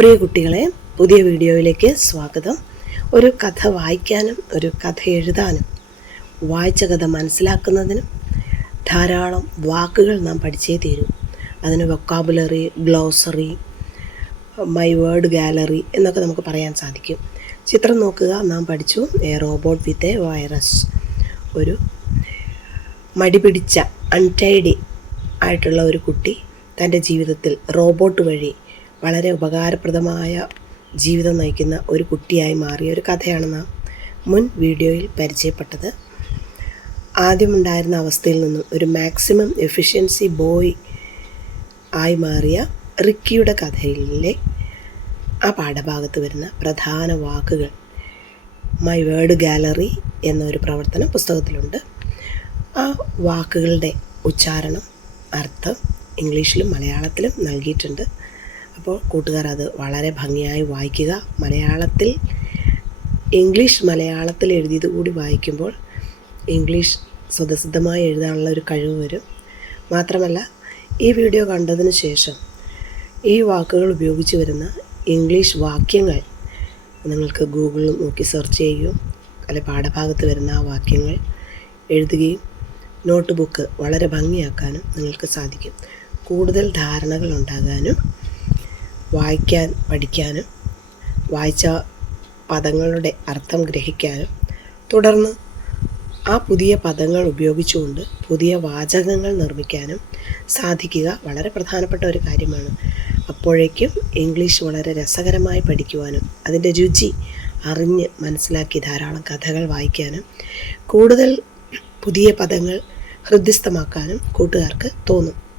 പ്രിയ കുട്ടികളെ പുതിയ വീഡിയോയിലേക്ക് സ്വാഗതം. ഒരു കഥ വായിക്കാനും ഒരു കഥ എഴുതാനും വായിച്ച കഥ മനസ്സിലാക്കുന്നതിനും ധാരാളം വാക്കുകൾ നാം പഠിച്ചേ തീരൂ. അതിന് vocabulary glossary my word gallery എന്നൊക്കെ നമുക്ക് പറയാൻ സാധിക്കും. ചിത്രം നോക്കുക നാം പഠിച്ചു a robot with a virus ഒരു മടി പിടിച്ച അൺടൈഡി ആയിട്ടുള്ള ഒരു കുട്ടി തന്റെ ജീവിതത്തിൽ റോബോട്ട് വഴി വളരെ ഉപകാരപ്രദമായ ജീവിതം നയിക്കുന്ന ഒരു കുട്ടിയായി മാറിയ ഒരു കഥയാണ് നാം മുൻ വീഡിയോയിൽ പരിചയപ്പെട്ടത്. ആദ്യമുണ്ടായിരുന്ന അവസ്ഥയിൽ നിന്നും ഒരു മാക്സിമം എഫിഷ്യൻസി ബോയ് ആയി മാറിയ റിക്കിയുടെ കഥയിലെ ആ പാഠഭാഗത്ത് വരുന്ന പ്രധാന വാക്കുകൾ. മൈ വേർഡ് ഗാലറി എന്നൊരു പ്രവർത്തനം പുസ്തകത്തിലുണ്ട്. ആ വാക്കുകളുടെ ഉച്ചാരണം അർത്ഥം ഇംഗ്ലീഷിലും മലയാളത്തിലും നൽകിയിട്ടുണ്ട്. അപ്പോൾ കൂട്ടുകാർ അത് വളരെ ഭംഗിയായി വായിക്കുക. മലയാളത്തിൽ ഇംഗ്ലീഷ് മലയാളത്തിൽ എഴുതിയത് കൂടി വായിക്കുമ്പോൾ ഇംഗ്ലീഷ് സ്വതസിദ്ധമായി എഴുതാനുള്ള ഒരു കഴിവ് വരും. മാത്രമല്ല ഈ വീഡിയോ കണ്ടതിന് ശേഷം ഈ വാക്കുകൾ ഉപയോഗിച്ച് വരുന്ന ഇംഗ്ലീഷ് വാക്യങ്ങൾ നിങ്ങൾക്ക് ഗൂഗിളിൽ നോക്കി സെർച്ച് ചെയ്യുകയും അല്ലെ പാഠഭാഗത്ത് വരുന്ന ആ വാക്യങ്ങൾ എഴുതുകയും നോട്ട് ബുക്ക് വളരെ ഭംഗിയാക്കാനും നിങ്ങൾക്ക് സാധിക്കും. കൂടുതൽ ധാരണകൾ ഉണ്ടാകാനും വായിക്കാൻ പഠിക്കാനും വായിച്ച പദങ്ങളുടെ അർത്ഥം ഗ്രഹിക്കാനും തുടർന്ന് ആ പുതിയ പദങ്ങൾ ഉപയോഗിച്ചുകൊണ്ട് പുതിയ വാചകങ്ങൾ നിർമ്മിക്കാനും സാധിക്കുക വളരെ പ്രധാനപ്പെട്ട ഒരു കാര്യമാണ്. അപ്പോഴേക്കും ഇംഗ്ലീഷ് വളരെ രസകരമായി പഠിക്കുവാനും അതിന്റെ രുചി അറിഞ്ഞ് മനസ്സിലാക്കി ധാരാളം കഥകൾ വായിക്കാനും കൂടുതൽ പുതിയ പദങ്ങൾ ഹൃദ്യസ്ഥമാക്കാനും കൂട്ടുകാർക്ക് തോന്നും.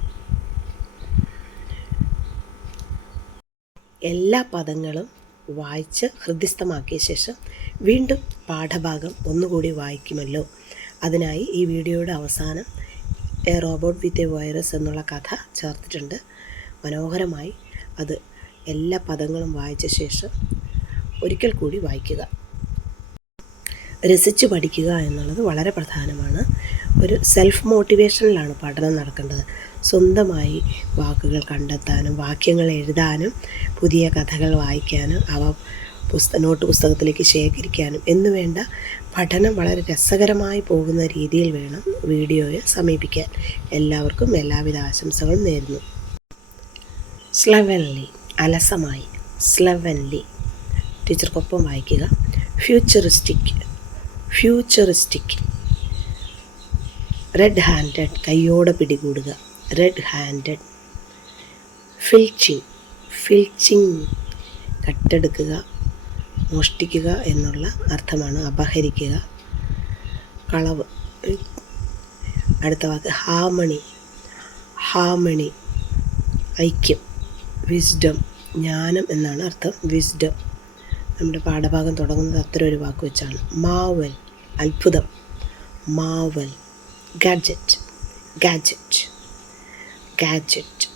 എല്ലാ പദങ്ങളും വായിച്ച് ഹൃദ്യസ്ഥമാക്കിയ ശേഷം വീണ്ടും പാഠഭാഗം ഒന്നുകൂടി വായിക്കുമല്ലോ. അതിനായി ഈ വീഡിയോയുടെ അവസാനം a robot with a virus എന്നുള്ള കഥ ചേർത്തിട്ടുണ്ട്. മനോഹരമായി അത് എല്ലാ പദങ്ങളും വായിച്ച ശേഷം ഒരിക്കൽ കൂടി വായിക്കുക. രസിച്ചു പഠിക്കുക എന്നുള്ളത് വളരെ പ്രധാനമാണ്. ഒരു സെൽഫ് മോട്ടിവേഷനിലാണ് പഠനം നടക്കേണ്ടത്. സ്വന്തമായി വാക്കുകൾ കണ്ടെത്താനും വാക്യങ്ങൾ എഴുതാനും പുതിയ കഥകൾ വായിക്കാനും അവ പുസ്തക നോട്ട് പുസ്തകത്തിലേക്ക് ശേഖരിക്കാനും എന്ന് വേണ്ട പഠനം വളരെ രസകരമായി പോകുന്ന രീതിയിൽ വേണം വീഡിയോയെ സമീപിക്കാൻ. എല്ലാവർക്കും എല്ലാവിധ ആശംസകളും നേരുന്നു. സ്ലവൻലി അലസമായി. സ്ലവൻലി ടീച്ചർക്കൊപ്പം വായിക്കുക. ഫ്യൂച്ചറിസ്റ്റിക് ഫ്യൂച്ചറിസ്റ്റിക് റെഡ് ഹാൻഡഡ് കൈയോടെ പിടികൂടുക. റെഡ് ഹാൻഡഡ് ഫിൽച്ചിങ് ഫിൽച്ചിങ് കട്ടെടുക്കുക മോഷ്ടിക്കുക എന്നുള്ള അർത്ഥമാണ് അപഹരിക്കുക. കളവ്. അടുത്ത വാക്ക്. ഹാമണി ഹാമണി ഐക്യം. വിസ്ഡം ജ്ഞാനം എന്നാണ് അർത്ഥം. വിസ്ഡം നമ്മുടെ പാഠഭാഗം തുടങ്ങുന്നത് അത്തരം ഒരു വാക്ക് വെച്ചാണ്. മാവൽ അത്ഭുതം. മാവൽ gadget gadget gadget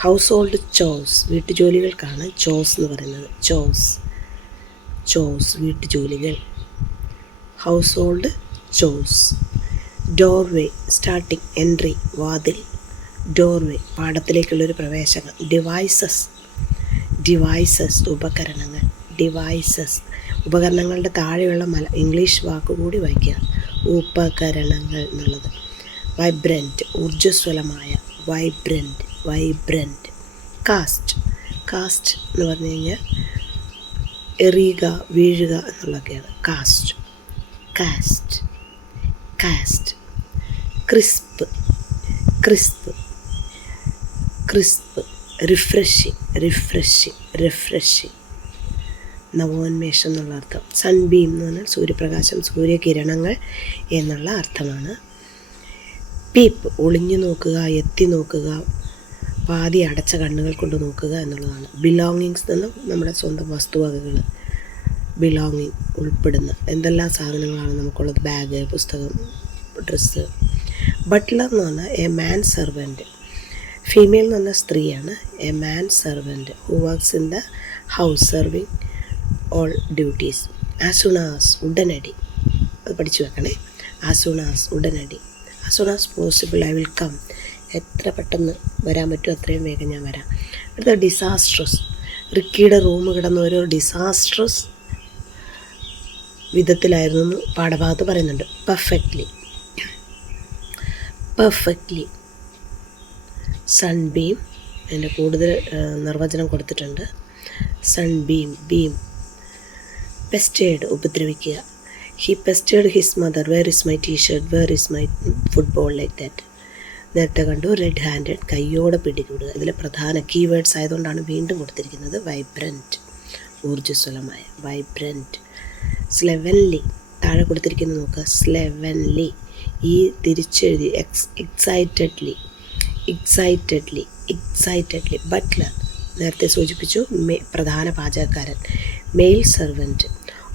house hold chose വീട്ടുജോലികൾക്കാണ് chose എന്ന് പറയുന്നത്. Chose chose വീട്ടുജോലികൾ. House hold chose doorway starting entry വാതിൽ. ഡോർവേ പാടത്തിലേക്കുള്ളൊരു പ്രവേശനം. ഡിവൈസസ് ഡിവൈസസ് ഉപകരണങ്ങൾ. ഡിവൈസസ് ഉപകരണങ്ങളുടെ താഴെയുള്ള മല ഇംഗ്ലീഷ് വാക്ക് കൂടി വായിക്കുക. ഉപകരണങ്ങൾ എന്നുള്ളത്. വൈബ്രന്റ് ഊർജസ്വലമായ വൈബ്രന്റ് വൈബ്രന്റ് കാസ്റ്റ് കാസ്റ്റ് എന്ന് പറഞ്ഞു കഴിഞ്ഞാൽ എറിയുക വീഴുക എന്നുള്ളതൊക്കെയാണ്. Cast cast cast crisp crisp crisp refreshing refreshing refreshing നവോന്മേഷം എന്നുള്ള അർത്ഥം. സൺബീം എന്ന് പറഞ്ഞാൽ സൂര്യപ്രകാശം സൂര്യകിരണങ്ങൾ എന്നുള്ള അർത്ഥമാണ്. പീപ്പ് ഒളിഞ്ഞു നോക്കുക എത്തി നോക്കുക പാതി അടച്ച കണ്ണുകൾ കൊണ്ട് നോക്കുക എന്നുള്ളതാണ്. ബിലോങ്ങിങ്സ് എന്ന് നമ്മുടെ സ്വന്തം വസ്തുവകകൾ ബിലോങ്ങിങ് ഉൾപ്പെടുന്ന എന്തെല്ലാം സാധനങ്ങളാണ് നമുക്കുള്ളത്? ബാഗ് പുസ്തകം ഡ്രസ്സ് ബട്ട്ലർ എന്ന് പറഞ്ഞാൽ എ മാൻ സെർവന്റ് ഫീമെയിൽ എന്ന് പറഞ്ഞ സ്ത്രീയാണ്. A man servant who works in the house serving all duties as soon as ഉടനടി. അത് പഠിച്ചു വെക്കണേ. ആസുണാസ് ഉടനടി. As soon as possible I will come എത്ര പെട്ടെന്ന് വരാൻ പറ്റുമോ അത്രയും വേഗം ഞാൻ വരാം. അടുത്ത ഡിസാസ്ട്രസ് റിക്കിയുടെ റൂം കിടന്ന ഒരു ഡിസാസ്ട്രസ് വിധത്തിലായിരുന്നു എന്ന് പാഠഭാഗത്ത് പറയുന്നുണ്ട്. പെർഫെക്റ്റ്ലി പെർഫെക്റ്റ്ലി സൺബീം അതിന്റെ കൂടുതൽ നിർവചനം കൊടുത്തിട്ടുണ്ട്. Sunbeam beam പെസ്റ്റേഡ് ഉപദ്രവിക്കുക. He pestered his mother where is my T shirt where is my football like that നേരത്തെ കണ്ടു റെഡ് ഹാൻഡഡ് കയ്യോടെ പിടികൂടുക. ഇതിലെ പ്രധാന കീവേഡ്സ് ആയതുകൊണ്ടാണ് വീണ്ടും കൊടുത്തിരിക്കുന്നത് വൈബ്രന്റ് ഊർജസ്വലമായ വൈബ്രന്റ് സ്ലെവൻലി താഴെ കൊടുത്തിരിക്കുന്നത് നോക്കുക സ്ലെവൻലി ഈ തിരിച്ചെഴുതി X excitedly excitedly excitedly butler നേരത്തെ സൂചിപ്പിച്ചു പ്രധാന പാചകക്കാരൻ. Male servant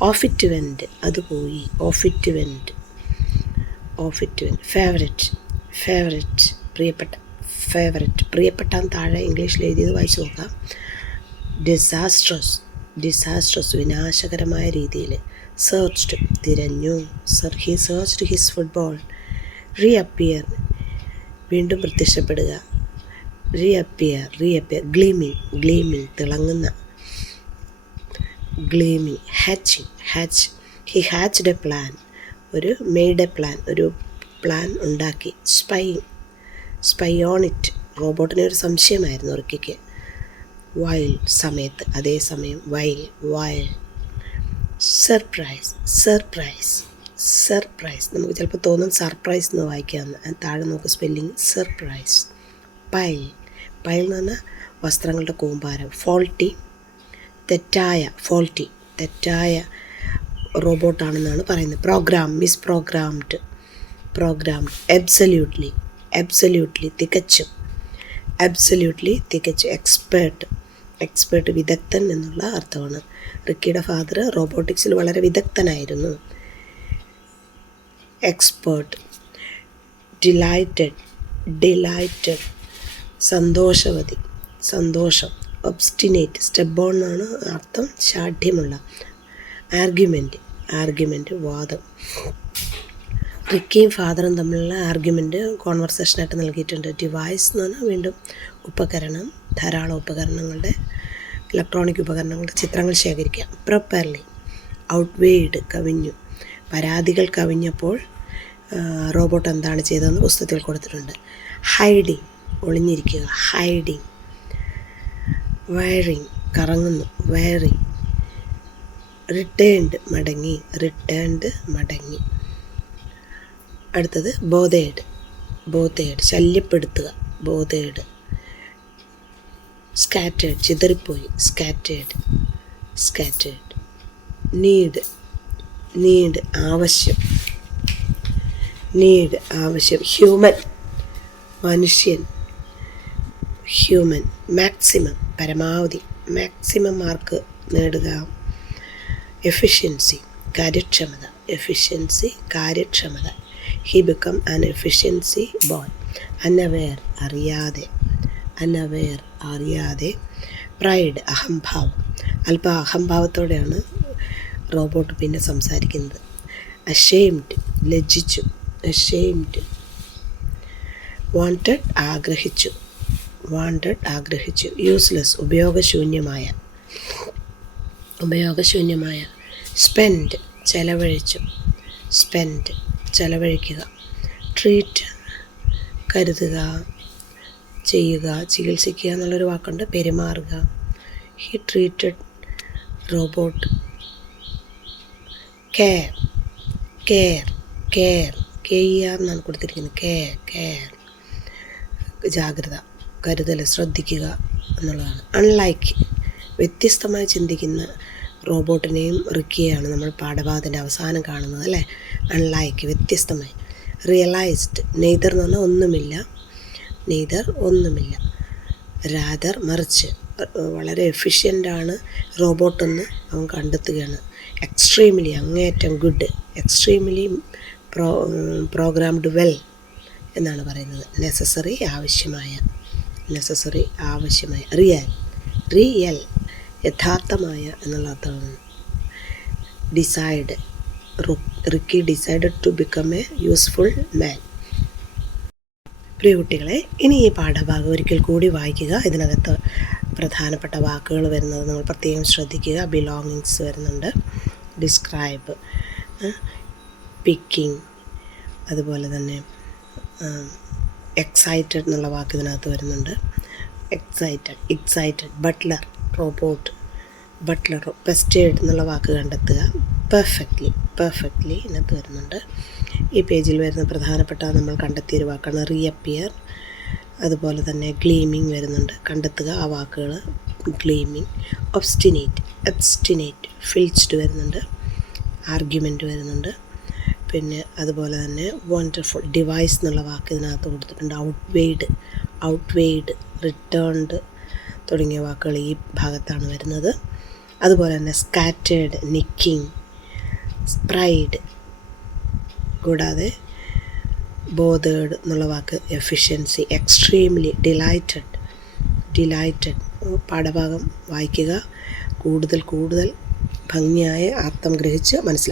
off it went അത് പോയി. Off it went off it went favourite favourite പ്രിയപ്പെട്ട. ഫേവററ്റ് പ്രിയപ്പെട്ടാൻ താഴെ ഇംഗ്ലീഷിൽ എഴുതിയത് വായിച്ചു നോക്കാം. ഡിസാസ്ട്രസ് ഡിസാസ്ട്രസ് വിനാശകരമായ രീതിയിൽ. സെർച്ച്ഡ് തിരഞ്ഞു. Sir he searched his football reappear വീണ്ടും പ്രത്യക്ഷപ്പെടുക. റീഅപ്പിയർ റീഅപ്പിയർ ഗ്ലീമിങ് ഗ്ലീമിങ് തിളങ്ങുന്ന. Gleaming hatching hatch. He hatched a plan ഒരു മെയ്ഡ് എ പ്ലാൻ ഒരു പ്ലാൻ ഉണ്ടാക്കി. സ്പൈ സ്പൈ ഓൺ ഇറ്റ് റോബോട്ടിന് ഒരു സംശയമായിരുന്നു ഉറക്കിക്ക് വയൽ സമയത്ത് അതേസമയം വയൽ വയൽ സർപ്രൈസ് സർപ്രൈസ് സർപ്രൈസ് നമുക്ക് ചിലപ്പോൾ തോന്നും സർപ്രൈസ് എന്ന് വായിക്കാമെന്ന് താഴെ നോക്ക് സ്പെല്ലിങ് സർപ്രൈസ് പൈൽ പൈൽ എന്ന് പറഞ്ഞാൽ വസ്ത്രങ്ങളുടെ കൂമ്പാരം. ഫോൾട്ടി തെറ്റായ ഫോൾട്ടി തെറ്റായ റോബോട്ടാണെന്നാണ് പറയുന്നത്. Program misprogrammed program absolutely absolutely തികച്ചും അബ്സല്യൂട്ട്ലി തികച്ചും എക്സ്പേർട്ട് എക്സ്പേർട്ട് വിദഗ്ധൻ എന്നുള്ള അർത്ഥമാണ്. റിക്കിയുടെ ഫാദർ റോബോട്ടിക്സിൽ വളരെ വിദഗ്ധനായിരുന്നു. എക്സ്പേർട്ട് ഡിലൈറ്റഡ് ഡിലൈറ്റഡ് സന്തോഷവതി സന്തോഷം. ഒബ്സ്റ്റിനേറ്റ് സ്റ്റെബോൺ എന്നാണ് അർത്ഥം ശാഠ്യമുള്ള. ആർഗ്യുമെന്റ് ആർഗ്യുമെന്റ് വാദം. റിക്കിയും ഫാദറും തമ്മിലുള്ള ആർഗ്യുമെന്റ് കോൺവെർസേഷനായിട്ട് നൽകിയിട്ടുണ്ട്. ഡിവൈസ് എന്ന് പറഞ്ഞാൽ വീണ്ടും ഉപകരണം ധാരാളം ഉപകരണങ്ങളുടെ ഇലക്ട്രോണിക് ഉപകരണങ്ങളുടെ ചിത്രങ്ങൾ ശേഖരിക്കുക. പ്രോപ്പർലി ഔട്ട്വേഡ് കവിഞ്ഞു. പരാതികൾ കവിഞ്ഞപ്പോൾ റോബോട്ട് എന്താണ് ചെയ്തതെന്ന് പുസ്തകത്തിൽ കൊടുത്തിട്ടുണ്ട്. ഹൈഡിങ് ഒളിഞ്ഞിരിക്കുക. ഹൈഡിങ് വയറിങ് കറങ്ങുന്നു വയറിങ് റിട്ടേൺഡ് മടങ്ങി റിട്ടേൺഡ് മടങ്ങി. അടുത്തത് ബോധേഡ് ബോധേഡ് ശല്യപ്പെടുത്തുക ബോധേഡ് സ്കാറ്റേഡ് ചിതറിപ്പോയി സ്കാറ്റേഡ് സ്കാറ്റേഡ് നീഡ് നീഡ് ആവശ്യം. നീഡ് ആവശ്യം. ഹ്യൂമൻ മനുഷ്യൻ. ഹ്യൂമൻ മാക്സിമം പരമാവധി മാക്സിമം മാർക്ക് നേടുക. എഫിഷ്യൻസി കാര്യക്ഷമത. എഫിഷ്യൻസി കാര്യക്ഷമത. He become an efficiency boy unaware അറിയാതെ. അനവെയർ അറിയാതെ. പ്രൈഡ് അഹംഭാവം. അല്പ അഹംഭാവത്തോടെയാണ് റോബോട്ട് പിന്നെ സംസാരിക്കുന്നത്. അഷെയിംഡ് ലജ്ജിച്ചു. അഷെയിംഡ് വാണ്ടഡ് ആഗ്രഹിച്ചു. വാണ്ടഡ് ആഗ്രഹിച്ചു. യൂസ്ലെസ് ഉപയോഗശൂന്യമായ. ഉപയോഗശൂന്യമായ. സ്പെൻഡ് ചെലവഴിച്ചു. സ്പെൻഡ് ചെലവഴിക്കുക. ട്രീറ്റ് കരുതുക. ചെയ്യുക ചികിത്സിക്കുക എന്നുള്ളൊരു വാക്കുണ്ട്. പെരുമാറുക. He treated robot care care care K E R എന്നാണ് കൊടുത്തിരിക്കുന്നത്. കെയർ കെയർ ജാഗ്രത. കരുതൽ ശ്രദ്ധിക്കുക എന്നുള്ളതാണ്. അൺലൈക്ക് വ്യത്യസ്തമായി ചിന്തിക്കുന്ന റോബോട്ടിനെയും റിക്കിയെയാണ് നമ്മൾ പാഠഭാഗത്തിന്റെ അവസാനം കാണുന്നത് അല്ലേ? അൺലൈക്ക് വ്യത്യസ്തമായി. റിയലൈസ്ഡ് നെയ്തർ എന്ന് പറഞ്ഞാൽ ഒന്നുമില്ല. നെയ്തർ ഒന്നുമില്ല. രാദർ മറിച്ച്. വളരെ എഫിഷ്യന്റാണ് റോബോട്ടെന്ന് അവൻ കണ്ടെത്തുകയാണ്. എക്സ്ട്രീംലി അങ്ങേയറ്റം good extremely pro programmed well എന്നാണ് പറയുന്നത്. നെസസറി ആവശ്യമായ. നെസസറി ആവശ്യമായ. റിയൽ. റിയൽ യഥാർത്ഥമായ എന്നുള്ള അർത്ഥമാണ് decide Ricky decide to become a useful man പ്രിയ കുട്ടികളെ ഇനി ഈ പാഠഭാഗം ഒരിക്കൽ കൂടി വായിക്കുക. ഇതിനകത്ത് പ്രധാനപ്പെട്ട വാക്കുകൾ വരുന്നത് നിങ്ങൾ പ്രത്യേകം ശ്രദ്ധിക്കുക. ബിലോങ്ങിങ്സ് വരുന്നുണ്ട്. ഡിസ്ക്രൈബ് പിക്കിംഗ് അതുപോലെ തന്നെ എക്സൈറ്റഡ് എന്നുള്ള വാക്ക് ഇതിനകത്ത് വരുന്നുണ്ട്. Excited excited butler robot butler pestered എന്നുള്ള വാക്ക് കണ്ടെത്തുക. പെർഫെക്റ്റ്ലി പെർഫെക്റ്റ്ലി ഇതിനകത്ത് വരുന്നുണ്ട്. ഈ പേജിൽ വരുന്ന പ്രധാനപ്പെട്ട നമ്മൾ കണ്ടെത്തിയൊരു വാക്കാണ് റീഅപ്പിയർ അതുപോലെ തന്നെ ഗ്ലീമിങ് വരുന്നുണ്ട്. കണ്ടെത്തുക ആ വാക്കുകൾ ഗ്ലീമിങ് ഒബ്സ്റ്റിനേറ്റ് എബ്സ്റ്റിനേറ്റ് ഫിൽച്ച്ഡ് വരുന്നുണ്ട്. ആർഗ്യുമെന്റ് വരുന്നുണ്ട്. പിന്നെ അതുപോലെ തന്നെ വണ്ടർഫുൾ ഡിവൈസ് എന്നുള്ള വാക്ക് ഇതിനകത്ത് കൊടുത്തിട്ടുണ്ട്. Outweighed outweighed returned തുടങ്ങിയ വാക്കുകൾ ഈ ഭാഗത്താണ് വരുന്നത്. അതുപോലെ തന്നെ സ്കാറ്റേഡ് നിക്കിങ് സ്പ്രൈഡ് കൂടാതെ ബോധേഡ് എന്നുള്ള വാക്ക് എഫിഷ്യൻസി എക്സ്ട്രീംലി ഡിലൈറ്റഡ് ഡിലൈറ്റഡ് പാഠഭാഗം വായിക്കുക. കൂടുതൽ കൂടുതൽ ഭംഗിയായ അർത്ഥം ഗ്രഹിച്ച് മനസ്സിലാക്കുക.